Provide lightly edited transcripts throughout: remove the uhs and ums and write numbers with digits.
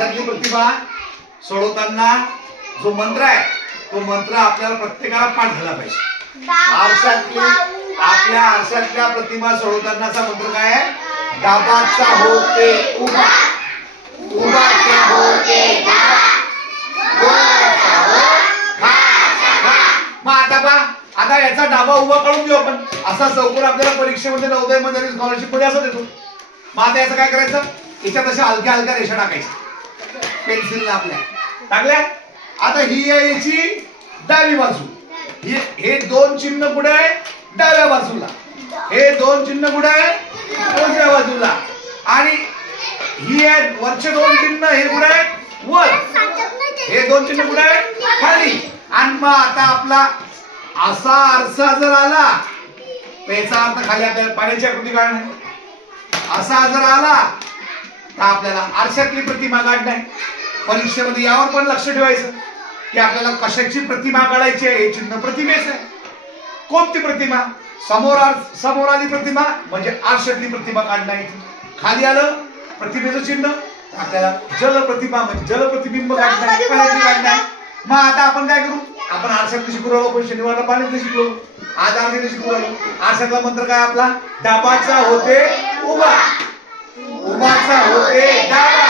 आरशातली प्रतिमा सोडवताना जो मंत्र आहे तो मंत्र आपल्याला प्रत्येकाला पाठ झाला पाहिजे. आपल्या आरशातल्या प्रतिमा सोडवतानाचा मंत्र काय आहे? डाबाचा होते उभा, उभाचा होते डाबा, वरचा वर, खाचा खा. मग आता पहा, आता याचा डाबा उभा काढून घेऊ आपण. असा चौकोन आपल्याला परीक्षेमध्ये नवोदय मध्ये स्कॉलरशिप मध्ये असं देतो. मग आता याचं काय करायचं? याच्यात अशा हलक्या हलक्या रेषा टाकायच्या पेन्सिलने आपल्या टाकल्या. आता ही आहे याची डावी बाजू. हे दोन चिन्ह कुठे आहे? डाव्या बाजूला. हे दोन चिन्ह कुठे आहे? उजव्या बाजूला. आणि ही आहे वरचे दोन चिन्ह हे कुठे आहे? वर. हे दोन चिन्ह कुठे आहे? खाली. आणि मग आता आपला असा आरसा जर आला तर याचा अर्थ खाली आपल्याला पाण्याची आकृती काढणे. असा जर आला तर आपल्याला आरशातली प्रतिमा काढणे. परीक्षेमध्ये यावर पण लक्ष ठेवायचं की आपल्याला कशाची प्रतिमा काढायची आहे. हे चिन्ह प्रतिमेच आहे. कोणती प्रतिमा? समोर आली प्रतिमा म्हणजे आरशातली प्रतिमा काढण्याची. खाली आलं प्रतिमेचं चिन्ह आपल्याला जल प्रतिमा म्हणजे जल प्रतिबिंब काढणार. मग आता आपण काय करू? आपण आरशातली शिकू राहिलो, पण शनिवारला पाण्यातलं शिकलो. आज आरशातली शिकू राहिलो. आरशातला मंत्र काय आपला? डाबाचा होते उभा, उभाचा होते डाबा,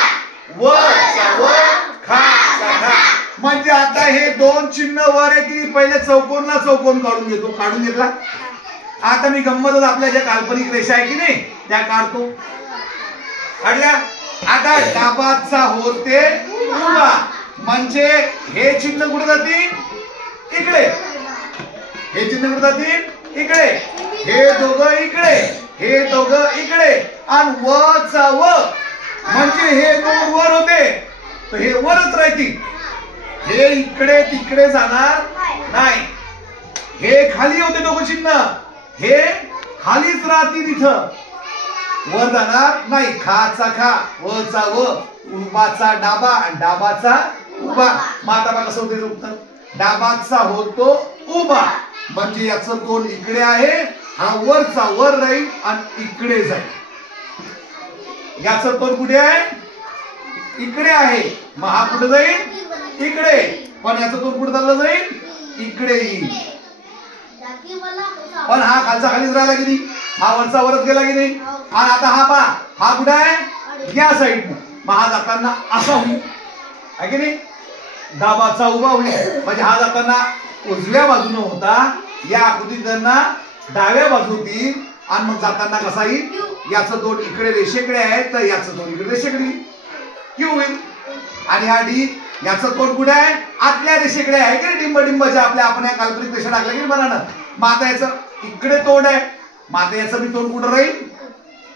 वरचा वर, खाचा खा. म्हणजे आता हे दोन चिन्ह वर आहे की पहिले चौकोनला चौकोन काढून घेतो. काढून घेतला. आता मी गंमतच आपल्या ज्या काल्पनिक रेषा आहे की नाही त्या काढतो. काढल्या. आता डाबाचा होते उभा म्हणजे हे चिन्ह कुठे जातील? इकडे. हे चिन्ह कुठे जातील? इकडे. हे दोघं इकडे, हे दोघं इकडे. आणि वचा व म्हणजे हे दोन वर होते तर हे वरच राहतील. हे इकडे तिकडे जाणार नाही. हे खाली होते दोघं चिन्ह, हे खालीच राहतील. इथं वर जाणार नाही. खाचा खा, वचा व, उभाचा डाबा आणि डाबाचा उभा. मग आता कसं होते उत्तर? डाबाचा होतो उभा म्हणजे याचं तोंड इकडे आहे, हा वरचा वर राहील आणि इकडे जाईल. याचं तोंड कुठे आहे? इकडे आहे. मग हा कुठे जाईल? इकडे. पण याचं तोंड कुठे चाललं जाईल? इकडे येईल. पण हा खालचा खालीच राहिला की नाही? हा वरचा वरच गेला की नाही? आणि आता हा पहा, हा कुठे आहे? या साईडनं. मग हा जाताना असा होईल आहे की नाही? डाबाचा उभा होईल म्हणजे हा जाताना उजव्या बाजूने होता, या आकृतीत त्यांना डाव्या बाजूतील. आणि मग जाताना कसा येईल? याचं तोंड इकडे रेषेकडे आहे तर याचं तोंड इकडे रेषेकडे क्यू होईल. आणि हा डी याचं तोंड कुठे आहे? आतल्या रेषेकडे आहे की डिंब डिंबच्या आपल्या आपण या काल्पनिक रेषा टाकल्या की बनाना. मग आता याचं इकडे तोंड आहे. मग आता याचं मी तोंड कुठं राहील?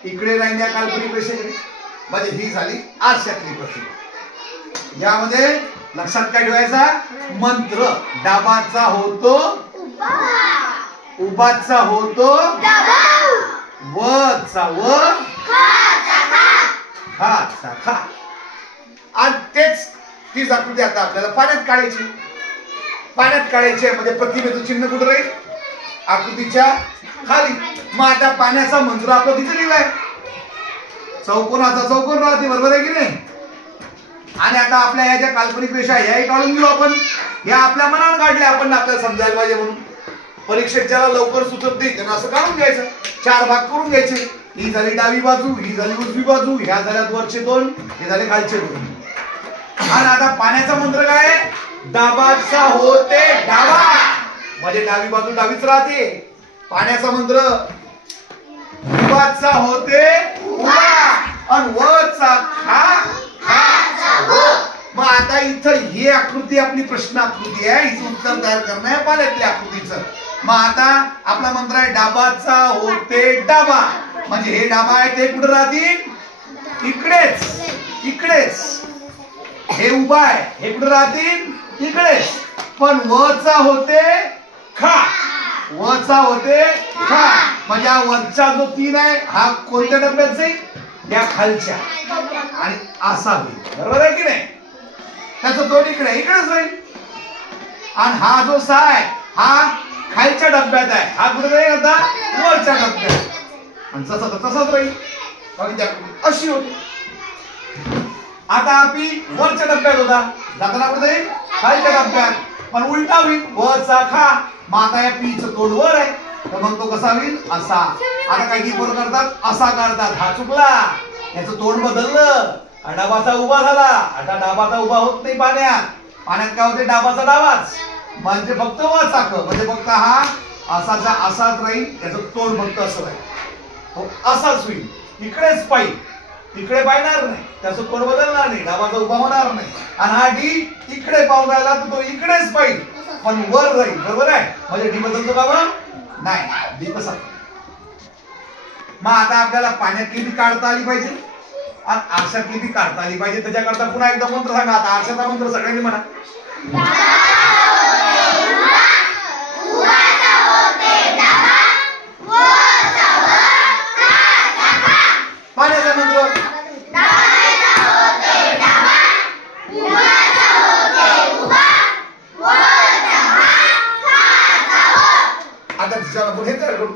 इकडे राहील या काल्पनिक रेषेकडे. म्हणजे ही झाली आरशातली प्रतिमा. यामध्ये लक्षात काय ठेवायचा? मंत्र डाबाचा होतो उभाचा होतो वरचा वर, खाचा खा. आणि तेच तीच आकृती आता आपल्याला पाण्यात काढायची. पाण्यात काढायची म्हणजे प्रतिमेचं चिन्ह कुठं राहील? आकृतीच्या खाली. मग आता पाण्याचा मंत्र आपला तिथे लिहिलाय. चौकोनाचा चौकोन राहते, बरोबर आहे की नाही? आणि आता आपल्या या ज्या काल्पनिक रेषा ह्याही काढून घेऊ आपण. या आपल्या मनावर काढल्या आपण, आपल्याला समजायला पाहिजे म्हणून. परीक्षेत ज्याला लवकर सुचत नाही त्यांना असं काढून घ्यायचं. चार भाग करून घ्यायचे. ही झाली डावी बाजू, ही झाली उजवी बाजू, ह्या झाल्या वरचे दोन, हे झाले खालचे दोन. आणि आता पाण्याचा मंत्र काय आहे? डाबाचा होते डाबा म्हणजे डावी बाजू डावीच राहते. पाण्याचा मंत्र उभाचा होते उभा आणि वरचा खा, खाचा व. मग आता इथं ही आकृती आपली प्रश्न आकृती आहे. हिचं उत्तर तयार करणं आहे पाण्यातल्या आकृतीचं. मग आता आपला मंत्र आहे डाबाचा होते डाबा म्हणजे हे डाबा आहे ते कुठे राहतील? इकडेच, इकडेच. हे उभा आहे हे कुठे राहतील? इकडेच. पण वचा होते खा, वचा होते खा म्हणजे हा वरचा जो तीन आहे हा कोणत्या डब्यात जाईल? या खालच्या. आणि असा होईल, बरोबर आहे की नाही? त्याचं तोंड इकडे इकडेच जाईल. आणि हा जो सा आहे हा खालच्या डब्यात आहे, हा कुठे जाईल आता? वरच्या डब्यात. आणि तसंच राहील अशी होती. आता आपी वरच्या डब्यात होता, जाताना कुठे खालच्या डब्यात, पण उलटा होईल, वरचा खा. मग आता या पीचं तोंड वर आहे, तर मग तो कसा होईल, असा. आता काही पोरं करतात असा करतात, हा चुकला, याचं तोंड बदललं, डाबाचा उभा झाला. आता डाबाचा उभा होत नाही पाण्यात, पाण्यात काय होते, डाबाचा डाबाच, म्हणजे फक्त वाचाक, म्हणजे फक्त हा असाचा असाच राहील, याचं तोंड फक्त असं राहील, तो असाच होईल. इकडेच पाहिजे, इकडे पाहणार नाही, त्याचं तोंड बदलणार नाही, डाबाचा उभा होणार नाही. आणि हा डी इकडे पाहून राहिला तर तो इकडेच पाहिजे, पण वर राहील. बरोबर आहे, म्हणजे डी बदलतो का मग नाही, डी कसा. मग आता आपल्याला पाण्यातली बी काढता आली पाहिजे आणि आरशातली बी काढता आली पाहिजे. त्याच्याकरता पुन्हा एकदा मंत्र सांगा. आता आरशाचा मंत्र सगळ्यांनी म्हणा. पाण्याचा मंत्र आता तिच्याला पुढे तयार करू.